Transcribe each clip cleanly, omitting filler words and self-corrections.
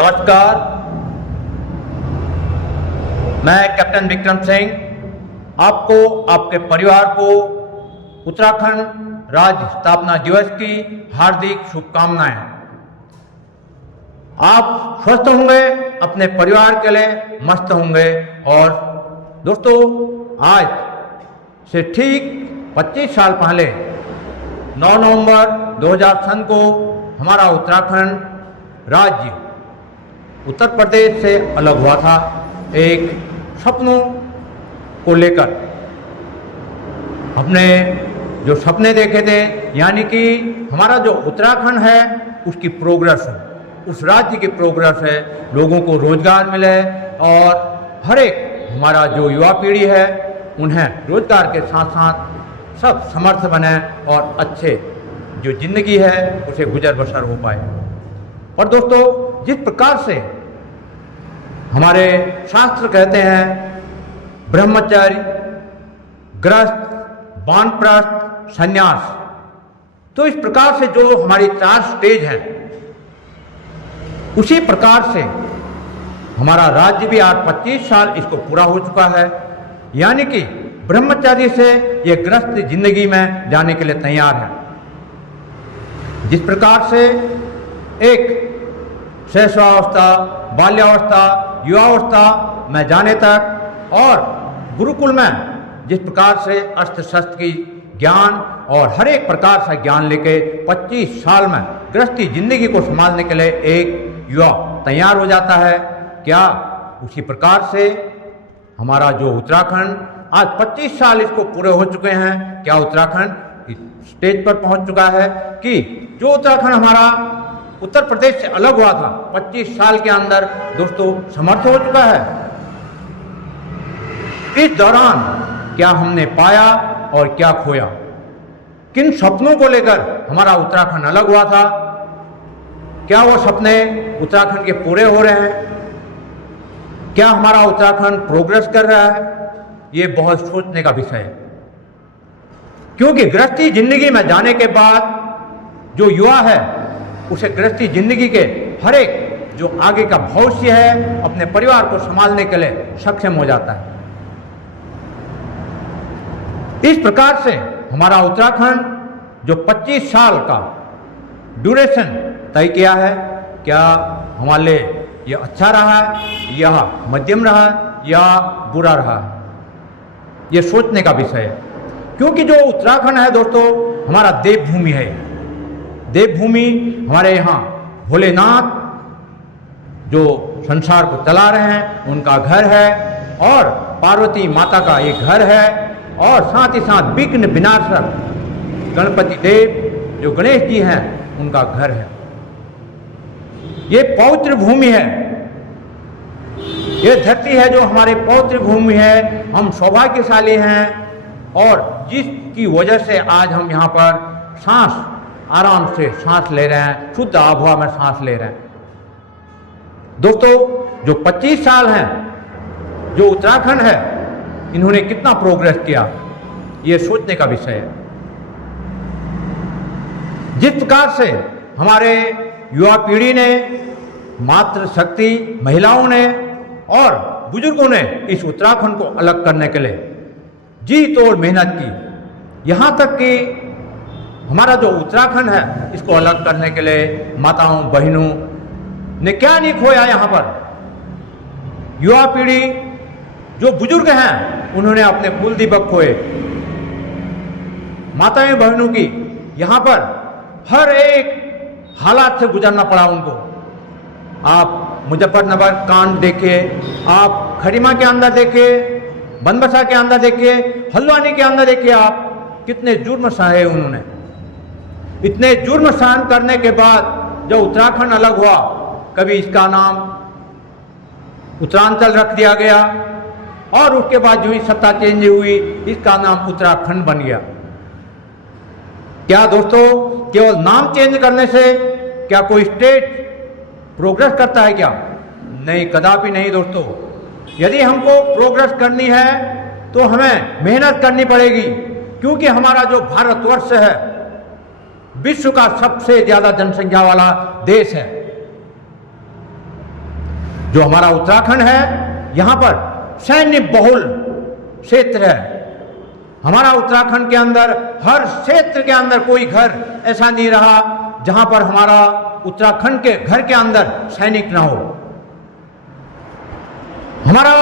नमस्कार, मैं कैप्टन विक्रम सिंह आपको आपके परिवार को उत्तराखंड राज्य स्थापना दिवस की हार्दिक शुभकामनाएं। आप स्वस्थ होंगे, अपने परिवार के लिए मस्त होंगे। और दोस्तों, आज से ठीक 25 साल पहले 9 नवंबर 2000 सन को हमारा उत्तराखंड राज्य उत्तर प्रदेश से अलग हुआ था, एक सपनों को लेकर। अपने जो सपने देखे थे, यानी कि हमारा जो उत्तराखंड है उसकी प्रोग्रेस है, उस राज्य की प्रोग्रेस है, लोगों को रोजगार मिले और हर एक हमारा जो युवा पीढ़ी है उन्हें रोजगार के साथ साथ सब समर्थ बने और अच्छे जो जिंदगी है उसे गुजर बसर हो पाए। और दोस्तों, जिस प्रकार से हमारे शास्त्र कहते हैं ब्रह्मचर्य, गृहस्थ, वानप्रस्थ, संन्यास, तो इस प्रकार से जो हमारी 4 स्टेज हैं उसी प्रकार से हमारा राज्य भी आज 25 साल इसको पूरा हो चुका है। यानी कि ब्रह्मचर्य से ये गृहस्थ जिंदगी में जाने के लिए तैयार है। जिस प्रकार से एक शैशवावस्था, बाल्यावस्था, युवावस्था में जाने तक और गुरुकुल में जिस प्रकार से अस्त्र शस्त्र की ज्ञान और हर एक प्रकार से ज्ञान लेके 25 साल में गृहस्थी जिंदगी को संभालने के लिए एक युवा तैयार हो जाता है, क्या उसी प्रकार से हमारा जो उत्तराखंड आज 25 साल इसको पूरे हो चुके हैं, क्या उत्तराखंड इस स्टेज पर पहुंच चुका है कि जो उत्तराखंड हमारा उत्तर प्रदेश से अलग हुआ था 25 साल के अंदर दोस्तों समर्थ हो चुका है। इस दौरान क्या हमने पाया और क्या खोया, किन सपनों को लेकर हमारा उत्तराखंड अलग हुआ था, क्या वो सपने उत्तराखंड के पूरे हो रहे हैं, क्या हमारा उत्तराखंड प्रोग्रेस कर रहा है, ये बहुत सोचने का विषय है। क्योंकि गृहस्थी जिंदगी में जाने के बाद जो युवा है उसे गृहस्थी जिंदगी के हर एक जो आगे का भविष्य है अपने परिवार को संभालने के लिए सक्षम हो जाता है। इस प्रकार से हमारा उत्तराखंड जो 25 साल का ड्यूरेशन तय किया है, क्या हमारे लिए यह अच्छा रहा है या मध्यम रहा है या बुरा रहा है, ये सोचने का विषय है। क्योंकि जो उत्तराखंड है दोस्तों हमारा देवभूमि है। देवभूमि हमारे यहाँ भोलेनाथ जो संसार को चला रहे हैं उनका घर है और पार्वती माता का एक घर है और साथ ही साथ विघ्न विनाशक गणपति देव जो गणेश जी हैं उनका घर है। ये पवित्र भूमि है, ये धरती है जो हमारे पवित्र भूमि है। हम सौभाग्यशाली हैं और जिसकी वजह से आज हम यहाँ पर सांस आराम से सांस ले रहे हैं, शुद्ध आबहवा में सांस ले रहे हैं। दोस्तों, जो 25 साल हैं जो उत्तराखंड है इन्होंने कितना प्रोग्रेस किया, ये सोचने का विषय है। जिस प्रकार से हमारे युवा पीढ़ी ने, मातृशक्ति महिलाओं ने और बुजुर्गों ने इस उत्तराखंड को अलग करने के लिए जी तोड़ मेहनत की, यहाँ तक कि हमारा जो उत्तराखंड है इसको अलग करने के लिए माताओं बहनों ने क्या नहीं खोया। यहाँ पर युवा पीढ़ी जो बुजुर्ग हैं उन्होंने अपने कुल दीपक खोए। माताएं बहनों की यहाँ पर हर एक हालात से गुजरना पड़ा उनको। आप मुजफ्फरनगर कांड देखिए, आप खड़ीमा के अंदर देखिए, बनबसा के अंदर देखिए, हल्द्वानी के अंदर देखिए, आप कितने जुर्म सहे उन्होंने। इतने जुर्म सहन करने के बाद जब उत्तराखंड अलग हुआ, कभी इसका नाम उत्तरांचल रख दिया गया और उसके बाद जो ही सत्ता चेंज हुई इसका नाम उत्तराखंड बन गया। क्या दोस्तों केवल नाम चेंज करने से क्या कोई स्टेट प्रोग्रेस करता है क्या? नहीं, कदापि नहीं दोस्तों। यदि हमको प्रोग्रेस करनी है तो हमें मेहनत करनी पड़ेगी, क्योंकि हमारा जो भारतवर्ष है विश्व का सबसे ज्यादा जनसंख्या वाला देश है। जो हमारा उत्तराखंड है, यहाँ पर सैन्य बहुल क्षेत्र है। हमारा उत्तराखंड के अंदर हर क्षेत्र के अंदर कोई घर ऐसा नहीं रहा जहां पर हमारा उत्तराखंड के घर के अंदर सैनिक ना हो। हमारा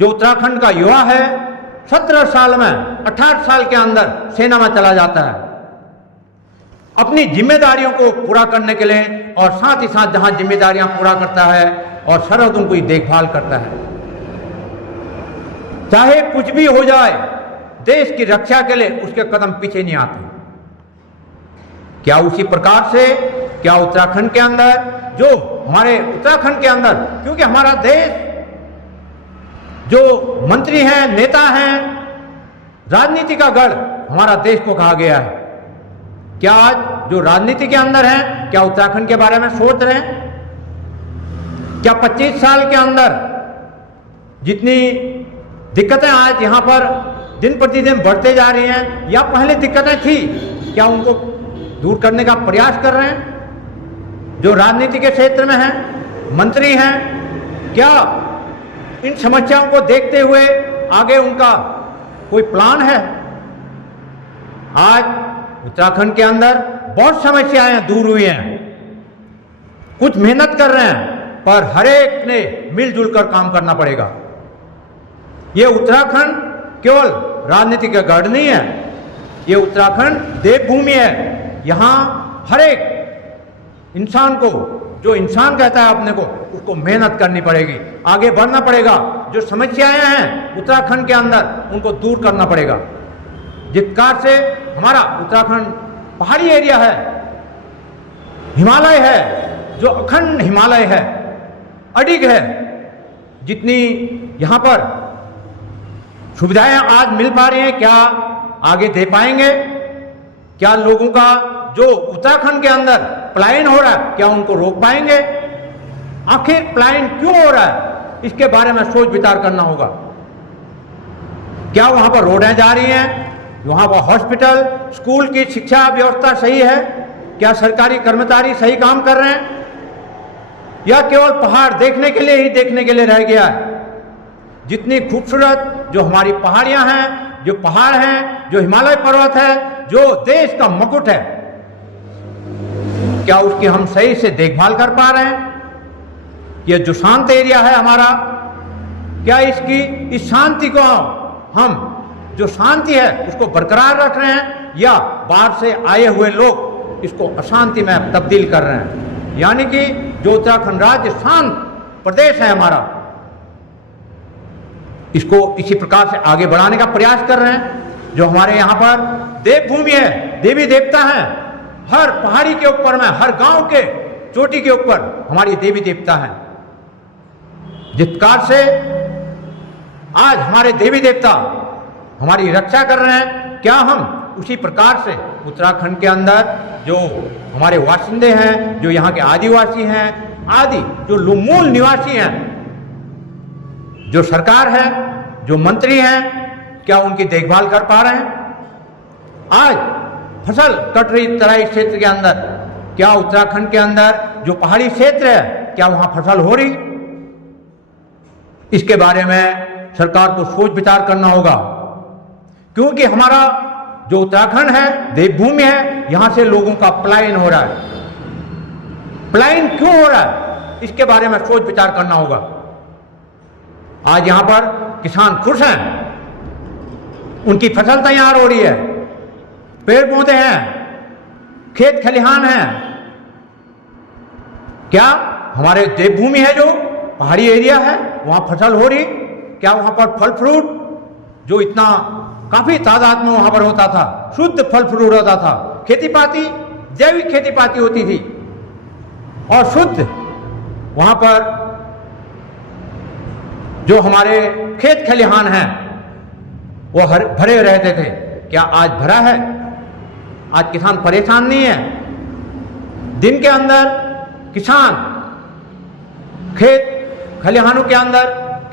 जो उत्तराखंड का युवा है 17 साल में 18 साल के अंदर सेना में चला जाता है अपनी जिम्मेदारियों को पूरा करने के लिए, और साथ ही साथ जहां जिम्मेदारियां पूरा करता है और सरहदों की देखभाल करता है। चाहे कुछ भी हो जाए, देश की रक्षा के लिए उसके कदम पीछे नहीं आते। क्या उसी प्रकार से क्या उत्तराखंड के अंदर, जो हमारे उत्तराखंड के अंदर, क्योंकि हमारा देश जो मंत्री हैं, नेता हैं, राजनीति का गढ़ हमारा देश को कहा गया है। क्या आज जो राजनीति के अंदर हैं, क्या उत्तराखंड के बारे में सोच रहे हैं? क्या 25 साल के अंदर जितनी दिक्कतें आज यहां पर दिन प्रतिदिन बढ़ते जा रही हैं, या पहले दिक्कतें थी, क्या उनको दूर करने का प्रयास कर रहे हैं? जो राजनीति के क्षेत्र में हैं, मंत्री हैं, क्या इन समस्याओं को देखते हुए आगे उनका कोई प्लान है? आज उत्तराखंड के अंदर बहुत समस्याएं दूर हुई हैं, कुछ मेहनत कर रहे हैं, पर हर एक ने मिलजुल कर काम करना पड़ेगा। ये उत्तराखंड केवल राजनीति का गढ़ नहीं है, ये उत्तराखंड देवभूमि है। यहाँ हर एक इंसान को, जो इंसान कहता है अपने को, उसको मेहनत करनी पड़ेगी, आगे बढ़ना पड़ेगा। जो समस्याएं हैं उत्तराखंड के अंदर, उनको दूर करना पड़ेगा। जिस प्रकार से हमारा उत्तराखंड पहाड़ी एरिया है, हिमालय है, जो अखंड हिमालय है, अडिग है, जितनी यहाँ पर सुविधाएं आज मिल पा रही हैं, क्या आगे दे पाएंगे? क्या लोगों का जो उत्तराखंड के अंदर पलायन हो रहा है, क्या उनको रोक पाएंगे? आखिर पलायन क्यों हो रहा है, इसके बारे में सोच विचार करना होगा। क्या वहां पर रोडें जा रही हैं, वहां पर हॉस्पिटल, स्कूल की शिक्षा व्यवस्था सही है? क्या सरकारी कर्मचारी सही काम कर रहे हैं, या केवल पहाड़ देखने के लिए ही देखने के लिए रह गया है? जितनी खूबसूरत जो हमारी पहाड़ियां हैं, जो पहाड़ हैं, जो हिमालय पर्वत है, जो देश का मुकुट है, क्या उसकी हम सही से देखभाल कर पा रहे हैं? ये जो शांत एरिया है हमारा, क्या इसकी इस शांति को हम जो शांति है उसको बरकरार रख रहे हैं, या बाहर से आए हुए लोग इसको अशांति में तब्दील कर रहे हैं? यानी कि जो उत्तराखंड राज्य शांत प्रदेश है हमारा, इसको इसी प्रकार से आगे बढ़ाने का प्रयास कर रहे हैं। जो हमारे यहाँ पर देवभूमि है, देवी देवता हैं, हर पहाड़ी के ऊपर में, हर गांव के चोटी के ऊपर हमारी देवी देवता हैं। जिस प्रकार से आज हमारे देवी देवता हमारी रक्षा कर रहे हैं, क्या हम उसी प्रकार से उत्तराखंड के अंदर जो हमारे वासिंदे हैं, जो यहाँ के आदिवासी हैं, आदि जो मूल निवासी हैं, जो सरकार है, जो मंत्री हैं, क्या उनकी देखभाल कर पा रहे हैं? आज फसल कट रही तराई क्षेत्र के अंदर, क्या उत्तराखंड के अंदर जो पहाड़ी क्षेत्र है, क्या वहां फसल हो रही? इसके बारे में सरकार को सोच विचार करना होगा, क्योंकि हमारा जो उत्तराखंड है देवभूमि है, यहां से लोगों का पलायन हो रहा है। पलायन क्यों हो रहा है, इसके बारे में सोच विचार करना होगा। आज यहां पर किसान खुश हैं, उनकी फसल तैयार हो रही है, पेड़ पौधे हैं, खेत खलिहान हैं। क्या हमारे देवभूमि है जो पहाड़ी एरिया है, वहां फसल हो रही? क्या वहां पर फल फ्रूट जो इतना काफी तादाद में वहां पर होता था, शुद्ध फल फ्रूट होता था, खेती पाती, जैविक खेती पाती होती थी, और शुद्ध वहां पर जो हमारे खेत खलिहान हैं वो भरे रहते थे, क्या आज भरा है? आज किसान परेशान नहीं है। दिन के अंदर किसान खेत खलिहानों के अंदर,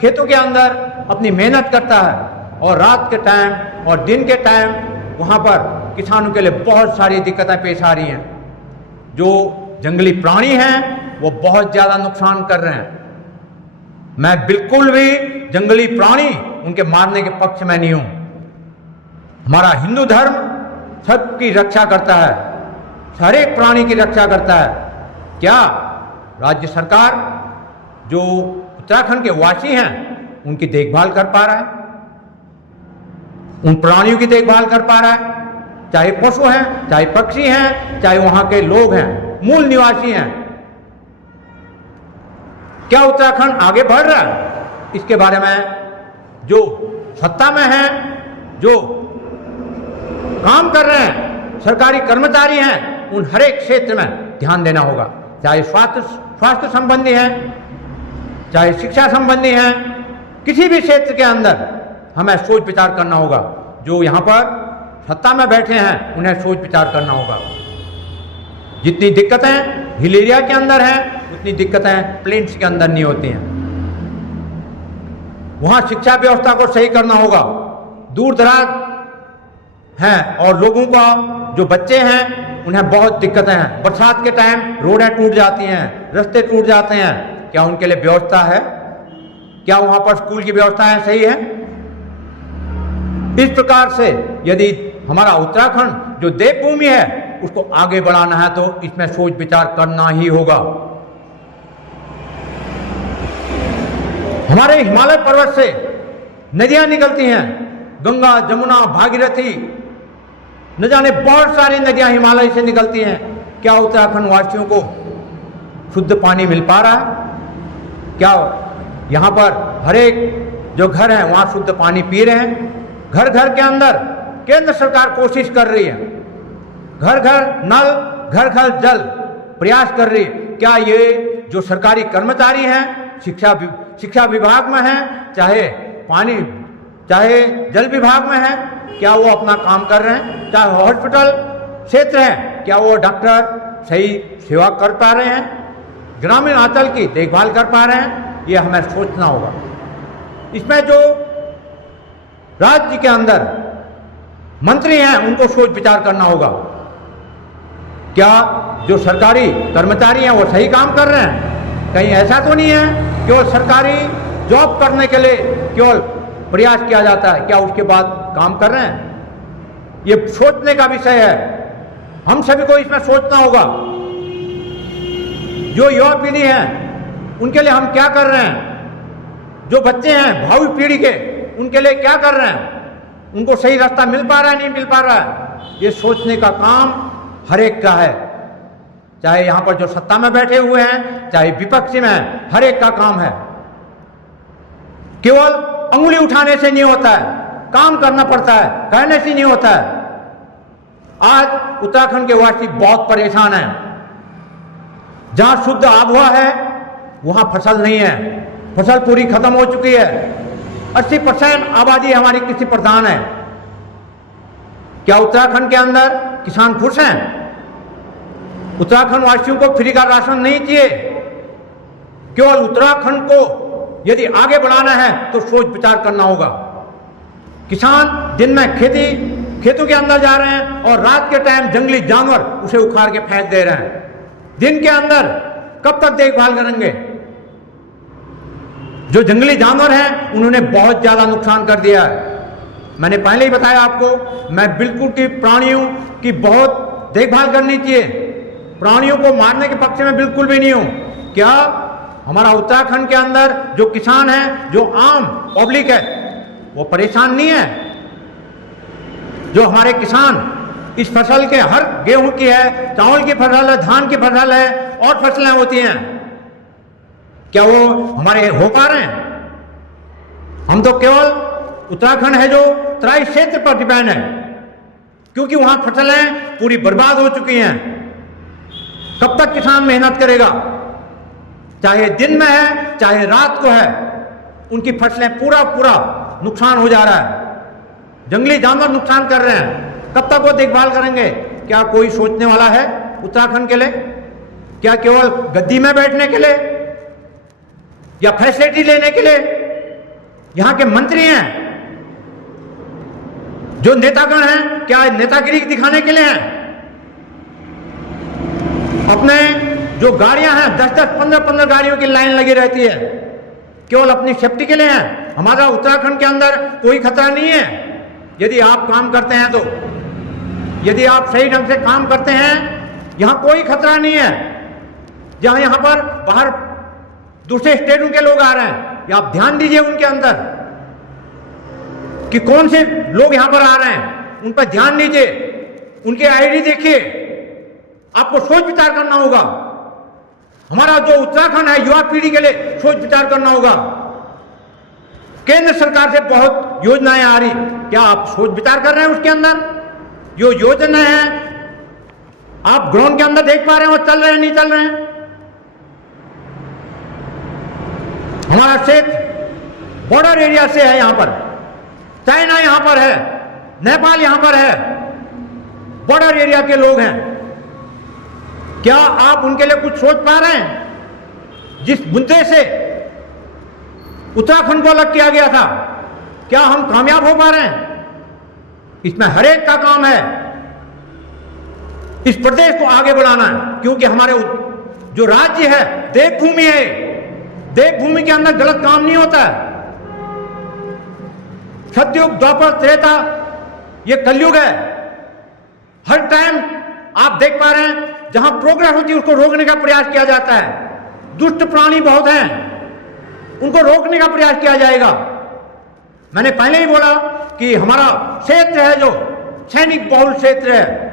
खेतों के अंदर अपनी मेहनत करता है, और रात के टाइम और दिन के टाइम वहां पर किसानों के लिए बहुत सारी दिक्कतें पेश आ रही हैं। जो जंगली प्राणी हैं वो बहुत ज़्यादा नुकसान कर रहे हैं। मैं बिल्कुल भी जंगली प्राणी उनके मारने के पक्ष में नहीं हूं। हमारा हिंदू धर्म सबकी रक्षा करता है, हर एक प्राणी की रक्षा करता है। क्या राज्य सरकार जो उत्तराखंड के वासी हैं उनकी देखभाल कर पा रहा है? उन प्राणियों की देखभाल कर पा रहा है? चाहे पशु हैं, चाहे पक्षी हैं, चाहे वहां के लोग हैं, मूल निवासी हैं। क्या उत्तराखंड आगे बढ़ रहा है? इसके बारे में जो सत्ता में हैं, जो काम कर रहे हैं, सरकारी कर्मचारी हैं, उन हर एक क्षेत्र में ध्यान देना होगा। चाहे स्वास्थ्य संबंधी है, चाहे शिक्षा संबंधी है, किसी भी क्षेत्र के अंदर हमें सोच विचार करना होगा। जो यहाँ पर सत्ता में बैठे हैं उन्हें सोच विचार करना होगा। जितनी दिक्कतें हिल एरिया के अंदर हैं उतनी दिक्कतें प्लेन्स के अंदर नहीं होती हैं। वहाँ शिक्षा व्यवस्था को सही करना होगा। दूर दराज हैं और लोगों का जो बच्चे हैं उन्हें बहुत दिक्कतें हैं। बरसात के टाइम रोडें टूट जाती हैं, रास्ते टूट जाते हैं। क्या उनके लिए व्यवस्था है? क्या वहाँ पर स्कूल की व्यवस्थाएं सही है? इस प्रकार से यदि हमारा उत्तराखंड जो देवभूमि है उसको आगे बढ़ाना है तो इसमें सोच विचार करना ही होगा। हमारे हिमालय पर्वत से नदियां निकलती हैं, गंगा, जमुना, भागीरथी, न जाने बहुत सारी नदियां हिमालय से निकलती हैं। क्या उत्तराखंड वासियों को शुद्ध पानी मिल पा रहा है? क्या यहाँ पर हर एक जो घर है वहाँ शुद्ध पानी पी रहे हैं? घर घर के अंदर केंद्र सरकार कोशिश कर रही है, घर घर नल, घर घर जल प्रयास कर रही है। क्या ये जो सरकारी कर्मचारी हैं, शिक्षा विभाग में हैं, चाहे जल विभाग में हैं, क्या वो अपना काम कर रहे हैं? चाहे हॉस्पिटल क्षेत्र है, क्या वो डॉक्टर सही सेवा कर पा रहे हैं? ग्रामीण अंचल की देखभाल कर पा रहे हैं? ये हमें सोचना होगा। इसमें जो राज्य के अंदर मंत्री हैं उनको सोच विचार करना होगा। क्या जो सरकारी कर्मचारी हैं वो सही काम कर रहे हैं? कहीं ऐसा तो नहीं है केवल सरकारी जॉब करने के लिए केवल प्रयास किया जाता है, क्या उसके बाद काम कर रहे हैं? ये सोचने का विषय है। हम सभी को इसमें सोचना होगा। जो युवा पीढ़ी है उनके लिए हम क्या कर रहे हैं? जो बच्चे हैं भावी पीढ़ी के, उनके लिए क्या कर रहे हैं? उनको सही रास्ता मिल पा रहा है, नहीं मिल पा रहा है? ये सोचने का काम हर एक का है। चाहे यहाँ पर जो सत्ता में बैठे हुए हैं, चाहे विपक्ष में हैं, हर एक का काम है। केवल अंगुली उठाने से नहीं होता है, काम करना पड़ता है, कहने से नहीं होता है। आज उत्तराखंड के वासी बहुत परेशान हैं। जहां शुद्ध आबोहवा है वहां फसल नहीं है, फसल पूरी खत्म हो चुकी है। 80% आबादी हमारी कृषि प्रधान है। क्या उत्तराखंड के अंदर किसान खुश हैं? उत्तराखंड वासियों को फ्री का राशन नहीं चाहिए। केवल उत्तराखंड को यदि आगे बढ़ाना है तो सोच विचार करना होगा। किसान दिन में खेतों के अंदर जा रहे हैं और रात के टाइम जंगली जानवर उसे उखाड़ के फेंक दे रहे हैं। दिन के अंदर कब तक देखभाल करेंगे? जो जंगली जानवर हैं उन्होंने बहुत ज्यादा नुकसान कर दिया है। मैंने पहले ही बताया आपको, मैं बिल्कुल की प्राणियों की बहुत देखभाल करनी चाहिए। प्राणियों को मारने के पक्ष में बिल्कुल भी नहीं हूं। क्या हमारा उत्तराखंड के अंदर जो किसान है, जो आम पब्लिक है, वो परेशान नहीं है? जो हमारे किसान इस फसल के, हर गेहूं की है, चावल की फसल है, धान की फसल है और फसलें होती हैं, क्या वो हमारे हो पा रहे हैं? हम तो केवल उत्तराखंड है जो तराई क्षेत्र पर डिपेंड है, क्योंकि वहां फसलें पूरी बर्बाद हो चुकी हैं। कब तक किसान मेहनत करेगा? चाहे दिन में है चाहे रात को है, उनकी फसलें पूरा नुकसान हो जा रहा है। जंगली जानवर नुकसान कर रहे हैं। कब तक वो देखभाल करेंगे? क्या कोई सोचने वाला है उत्तराखंड के लिए? क्या केवल गद्दी में बैठने के लिए या फैसिलिटी लेने के लिए? यहां के मंत्री हैं, जो नेतागण हैं, क्या नेतागिरी दिखाने के लिए हैं? अपने जो गाड़ियां हैं, 10-10, 15-15 गाड़ियों की लाइन लगी रहती है। केवल अपनी सेफ्टी के लिए हैं। हमारा उत्तराखंड के अंदर कोई खतरा नहीं है यदि आप काम करते हैं तो, यदि आप सही ढंग से काम करते हैं यहाँ कोई खतरा नहीं है। जहां यहाँ पर बाहर दूसरे स्टेटों के लोग आ रहे हैं, या आप ध्यान दीजिए उनके अंदर कि कौन से लोग यहां पर आ रहे हैं, उन पर ध्यान दीजिए, उनके आईडी देखिए, आपको सोच विचार करना होगा। हमारा जो उत्तराखंड है युवा पीढ़ी के लिए सोच विचार करना होगा। केंद्र सरकार से बहुत योजनाएं आ रही, क्या आप सोच विचार कर रहे हैं उसके अंदर? जो योजना है आप ग्राउंड के अंदर देख पा रहे हैं वो चल रहे हैं नहीं चल रहे हैं? हमारा क्षेत्र बॉर्डर एरिया से है, यहां पर चाइना यहां पर है, नेपाल यहां पर है, बॉर्डर एरिया के लोग हैं। क्या आप उनके लिए कुछ सोच पा रहे हैं? जिस मुद्दे से उत्तराखंड को अलग किया गया था, क्या हम कामयाब हो पा रहे हैं? इसमें हर एक का काम है इस प्रदेश को आगे बढ़ाना है, क्योंकि हमारे जो राज्य है देवभूमि है। देवभूमि के अंदर गलत काम नहीं होता है। सतयुग, द्वापर, त्रेता, ये कलयुग है। हर टाइम आप देख पा रहे हैं जहां प्रोग्रेस होती है उसको रोकने का प्रयास किया जाता है। दुष्ट प्राणी बहुत हैं, उनको रोकने का प्रयास किया जाएगा। मैंने पहले ही बोला कि हमारा क्षेत्र है जो सैनिक बहुल क्षेत्र है।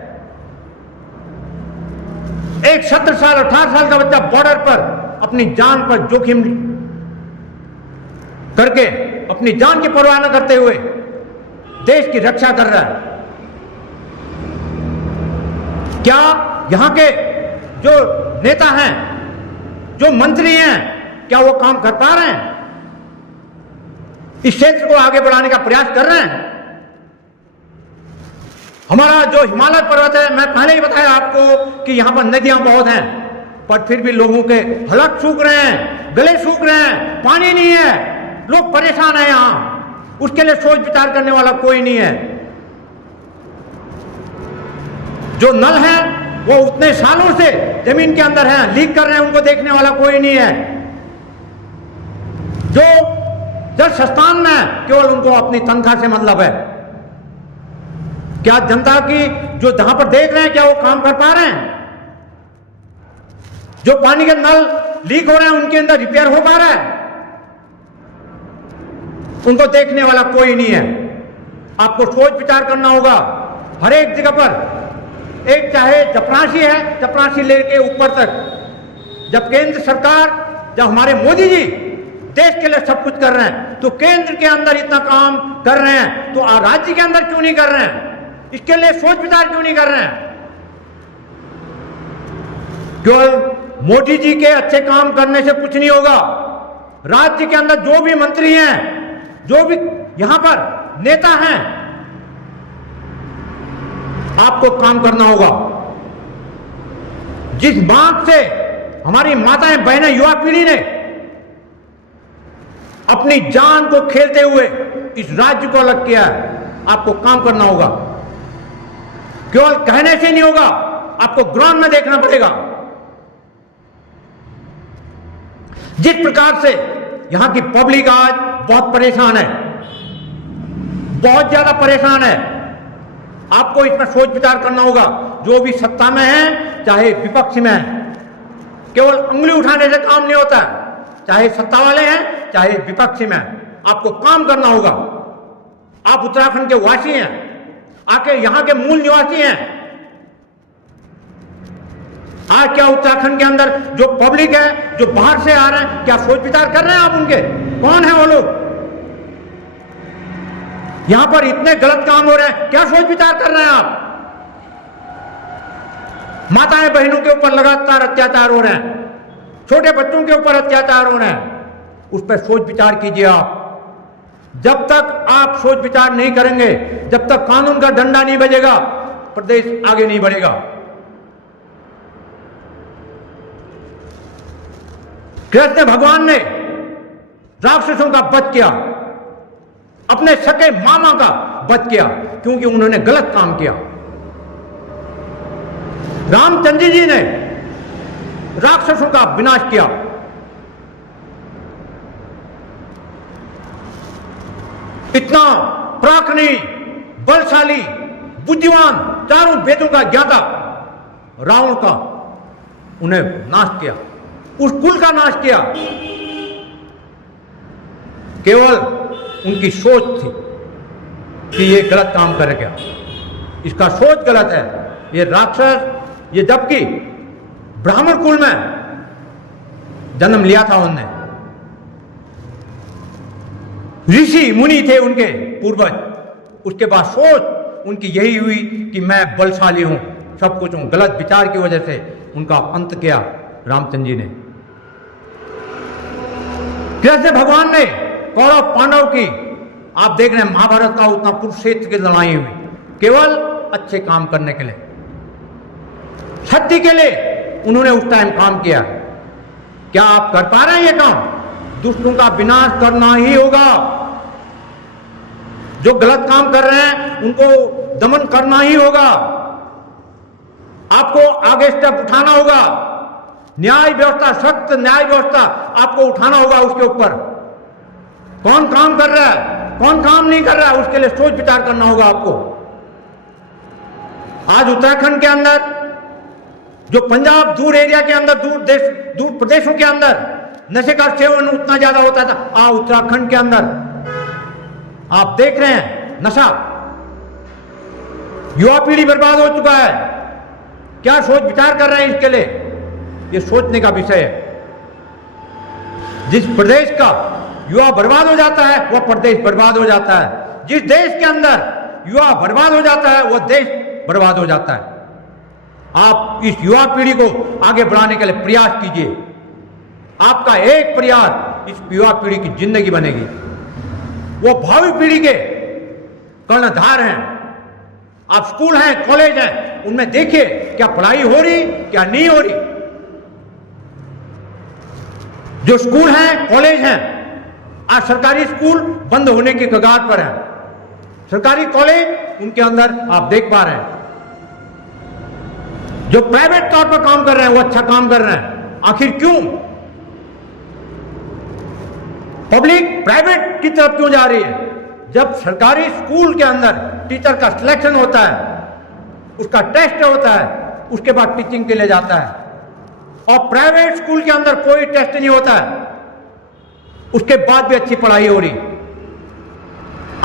एक 17 साल 18 साल का बच्चा बॉर्डर पर अपनी जान पर जोखिम करके, अपनी जान की परवाह न करते हुए देश की रक्षा कर रहा है। क्या यहां के जो नेता हैं, जो मंत्री हैं, क्या वो काम कर पा रहे हैं? इस क्षेत्र को आगे बढ़ाने का प्रयास कर रहे हैं? हमारा जो हिमालय पर्वत है, मैं पहले ही बताया आपको कि यहां पर नदियां बहुत हैं, पर फिर भी लोगों के हलक सूख रहे हैं, गले सूख रहे हैं, पानी नहीं है, लोग परेशान हैं यहां। उसके लिए सोच विचार करने वाला कोई नहीं है। जो नल है वो उतने सालों से जमीन के अंदर हैं, लीक कर रहे हैं, उनको देखने वाला कोई नहीं है। जो जल संस्थान में केवल उनको अपनी तनख्वाह से मतलब है। क्या जनता की जो जहां पर देख रहे हैं क्या वो काम कर पा रहे हैं? जो पानी के नल लीक हो रहे हैं उनके अंदर रिपेयर हो पा रहा है? उनको देखने वाला कोई नहीं है। आपको सोच विचार करना होगा हर एक जगह पर। एक चाहे चपरासी है, चपरासी लेके ऊपर तक, जब केंद्र सरकार, जब हमारे मोदी जी देश के लिए सब कुछ कर रहे हैं, तो केंद्र के अंदर इतना काम कर रहे हैं, तो राज्य के अंदर क्यों नहीं कर रहे हैं? इसके लिए सोच विचार क्यों नहीं कर रहे हैं? केवल मोदी जी के अच्छे काम करने से कुछ नहीं होगा। राज्य के अंदर जो भी मंत्री हैं, जो भी यहां पर नेता हैं, आपको काम करना होगा। जिस बात से हमारी माताएं, बहनें, युवा पीढ़ी ने अपनी जान को खेलते हुए इस राज्य को अलग किया है, आपको काम करना होगा। केवल कहने से नहीं होगा, आपको ग्राउंड में देखना पड़ेगा। जिस प्रकार से यहां की पब्लिक आज बहुत परेशान है, बहुत ज्यादा परेशान है, आपको इसमें सोच विचार करना होगा। जो भी सत्ता में है चाहे विपक्ष में है, केवल उंगली उठाने से काम नहीं होता है। चाहे सत्ता वाले हैं चाहे विपक्ष में, आपको काम करना होगा। आप उत्तराखंड के वासी हैं, आके यहां के मूल निवासी हैं। आज क्या उत्तराखंड के अंदर जो पब्लिक है, जो बाहर से आ रहे हैं, क्या सोच विचार कर रहे हैं आप उनके? कौन है वो लोग? यहां पर इतने गलत काम हो रहे हैं, क्या सोच विचार कर रहे हैं आप? माताएं बहनों के ऊपर लगातार अत्याचार हो रहे हैं, छोटे बच्चों के ऊपर अत्याचार हो रहे हैं, उस पर सोच विचार कीजिए आप। जब तक आप सोच विचार नहीं करेंगे, जब तक कानून का डंडा नहीं बजेगा, प्रदेश आगे नहीं बढ़ेगा। कृष्ण भगवान ने राक्षसों का वध किया, अपने सके मामा का वध किया, क्योंकि उन्होंने गलत काम किया। रामचंद्र जी ने राक्षसों का विनाश किया। इतना पराक्रमी, बलशाली, बुद्धिमान, चारों वेदों का ज्ञाता रावण का उन्हें नाश किया, उस कुल का नाश किया। केवल उनकी सोच थी कि ये गलत काम कर गया, इसका सोच गलत है, ये राक्षस, ये जबकि ब्राह्मण कुल में जन्म लिया था उनने, ऋषि मुनि थे उनके पूर्वज, उसके बाद सोच उनकी यही हुई कि मैं बलशाली हूं, सब कुछ हूं। गलत विचार की वजह से उनका अंत किया रामचंद्र जी ने। कैसे भगवान ने कौरव पांडव की, आप देख रहे हैं महाभारत का उतना कुरुक्षेत्र की लड़ाई हुई, केवल अच्छे काम करने के लिए, सत्य के लिए उन्होंने उस टाइम काम किया। क्या आप कर पा रहे हैं ये काम? दुष्टों का विनाश करना ही होगा, जो गलत काम कर रहे हैं उनको दमन करना ही होगा, आपको आगे स्टेप उठाना होगा, न्याय व्यवस्था, सख्त न्याय व्यवस्था आपको उठाना होगा उसके ऊपर। कौन काम कर रहा है, कौन काम नहीं कर रहा है, उसके लिए सोच विचार करना होगा आपको। आज उत्तराखंड के अंदर, जो पंजाब दूर एरिया के अंदर, दूर प्रदेशों के अंदर नशे का सेवन उतना ज्यादा होता था, उत्तराखंड के अंदर आप देख रहे हैं नशा, युवा पीढ़ी बर्बाद हो चुका है। क्या सोच विचार कर रहे हैं इसके लिए? ये सोचने का विषय है। जिस प्रदेश का युवा बर्बाद हो जाता है वह प्रदेश बर्बाद हो जाता है, जिस देश के अंदर युवा बर्बाद हो जाता है वह देश बर्बाद हो जाता है। आप इस युवा पीढ़ी को आगे बढ़ाने के लिए प्रयास कीजिए, आपका एक प्रयास इस युवा पीढ़ी की जिंदगी बनेगी। वो भावी पीढ़ी के कर्णधार हैं। आप स्कूल हैं, कॉलेज हैं, उनमें देखिए क्या पढ़ाई हो रही, क्या नहीं हो रही। जो स्कूल हैं, कॉलेज हैं, आज सरकारी स्कूल बंद होने के कगार पर है, सरकारी कॉलेज उनके अंदर आप देख पा रहे हैं। जो प्राइवेट तौर पर काम कर रहे हैं वो अच्छा काम कर रहे हैं। आखिर क्यों? पब्लिक प्राइवेट की तरफ क्यों जा रही है? जब सरकारी स्कूल के अंदर टीचर का सिलेक्शन होता है, उसका टेस्ट होता है, उसके बाद टीचिंग के लिए जाता है, और प्राइवेट स्कूल के अंदर कोई टेस्ट नहीं होता है, उसके बाद भी अच्छी पढ़ाई हो रही।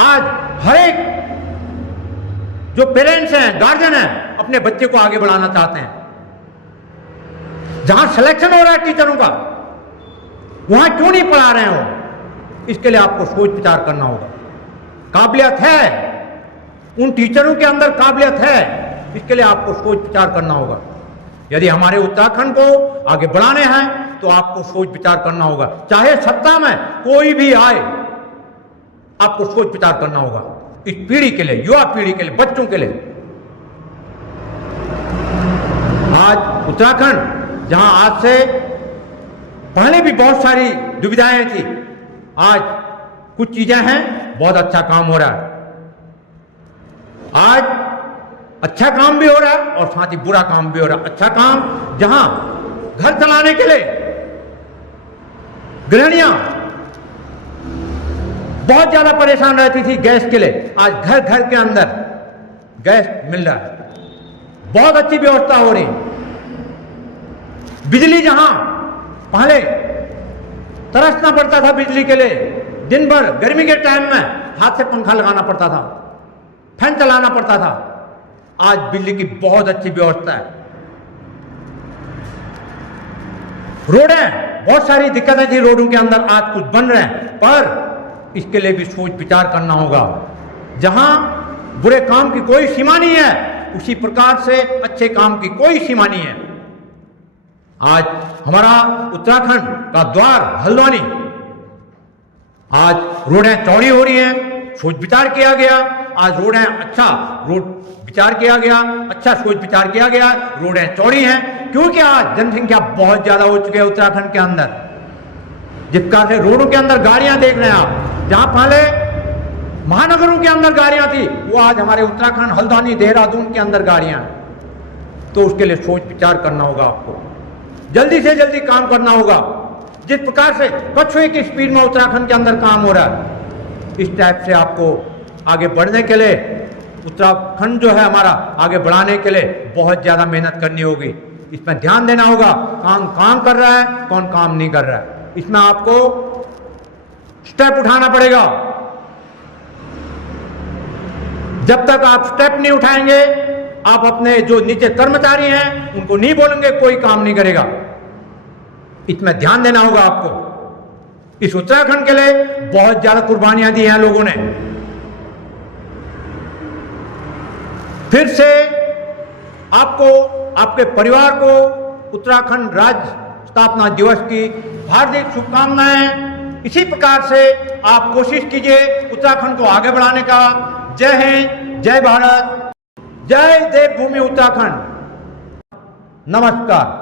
आज हर एक जो पेरेंट्स हैं, गार्जियन हैं, अपने बच्चे को आगे बढ़ाना चाहते हैं। जहां सिलेक्शन हो रहा है टीचरों का, वहां क्यों नहीं पढ़ा रहे हो? इसके लिए आपको सोच विचार करना होगा। काबिलियत है, उन टीचरों के अंदर काबिलियत है, इसके लिए आपको सोच विचार करना होगा। यदि हमारे उत्तराखंड को आगे बढ़ाने हैं तो आपको सोच विचार करना होगा। चाहे सत्ता में कोई भी आए, आपको सोच विचार करना होगा इस पीढ़ी के लिए, युवा पीढ़ी के लिए, बच्चों के लिए। आज उत्तराखंड, जहां आज से पहले भी बहुत सारी दुविधाएं थी, आज कुछ चीजें हैं, बहुत अच्छा काम हो रहा है। आज अच्छा काम भी हो रहा है और साथ ही बुरा काम भी हो रहा है। अच्छा काम, जहां घर चलाने के लिए गृहिणियां बहुत ज्यादा परेशान रहती थी गैस के लिए, आज घर घर के अंदर गैस मिल रहा है, बहुत अच्छी व्यवस्था हो रही। बिजली, जहां पहले तरसना पड़ता था बिजली के लिए, दिन भर गर्मी के टाइम में हाथ से पंखा लगाना पड़ता था, फैन चलाना पड़ता था, आज बिजली की बहुत अच्छी व्यवस्था है। रोडें, बहुत सारी दिक्कतें थी रोडों के अंदर, आज कुछ बन रहे हैं, पर इसके लिए भी सोच विचार करना होगा। जहां बुरे काम की कोई सीमा नहीं है, उसी प्रकार से अच्छे काम की कोई सीमा नहीं है। आज हमारा उत्तराखंड का द्वार हल्द्वानी, आज रोडें चौड़ी हो रही हैं, सोच विचार किया गया। आज रोडें, अच्छा रोड विचार किया गया, अच्छा सोच विचार किया गया, रोडें चौड़ी हैं, क्योंकि आज जनसंख्या बहुत ज्यादा हो चुकी है उत्तराखंड के अंदर। जिस प्रकार से रोडों के अंदर गाड़ियां देख रहे हैं आप, जहां पहले महानगरों के अंदर गाड़ियां थी, वो आज हमारे उत्तराखंड, हल्द्वानी, देहरादून के अंदर गाड़ियां हैं। तो उसके लिए सोच विचार करना होगा आपको, जल्दी से जल्दी काम करना होगा। जिस प्रकार से कछुए की स्पीड में उत्तराखंड के अंदर काम हो रहा है, इस टाइप से आपको आगे बढ़ने के लिए, उत्तराखंड जो है हमारा आगे बढ़ाने के लिए बहुत ज़्यादा मेहनत करनी होगी। इसमें ध्यान देना होगा कौन काम कर रहा है, कौन काम नहीं कर रहा है। इसमें आपको स्टेप उठाना पड़ेगा। जब तक आप स्टेप नहीं उठाएंगे, आप अपने जो नीचे कर्मचारी हैं उनको नहीं बोलेंगे, कोई काम नहीं करेगा। इसमें ध्यान देना होगा आपको। इस उत्तराखंड के लिए बहुत ज्यादा कुर्बानियां दी हैं लोगों ने। फिर से आपको, आपके परिवार को उत्तराखंड राज्य स्थापना दिवस की हार्दिक शुभकामनाएं। इसी प्रकार से आप कोशिश कीजिए उत्तराखंड को आगे बढ़ाने का। जय हिंद, जय भारत, जय देवभूमि उत्तराखंड। नमस्कार।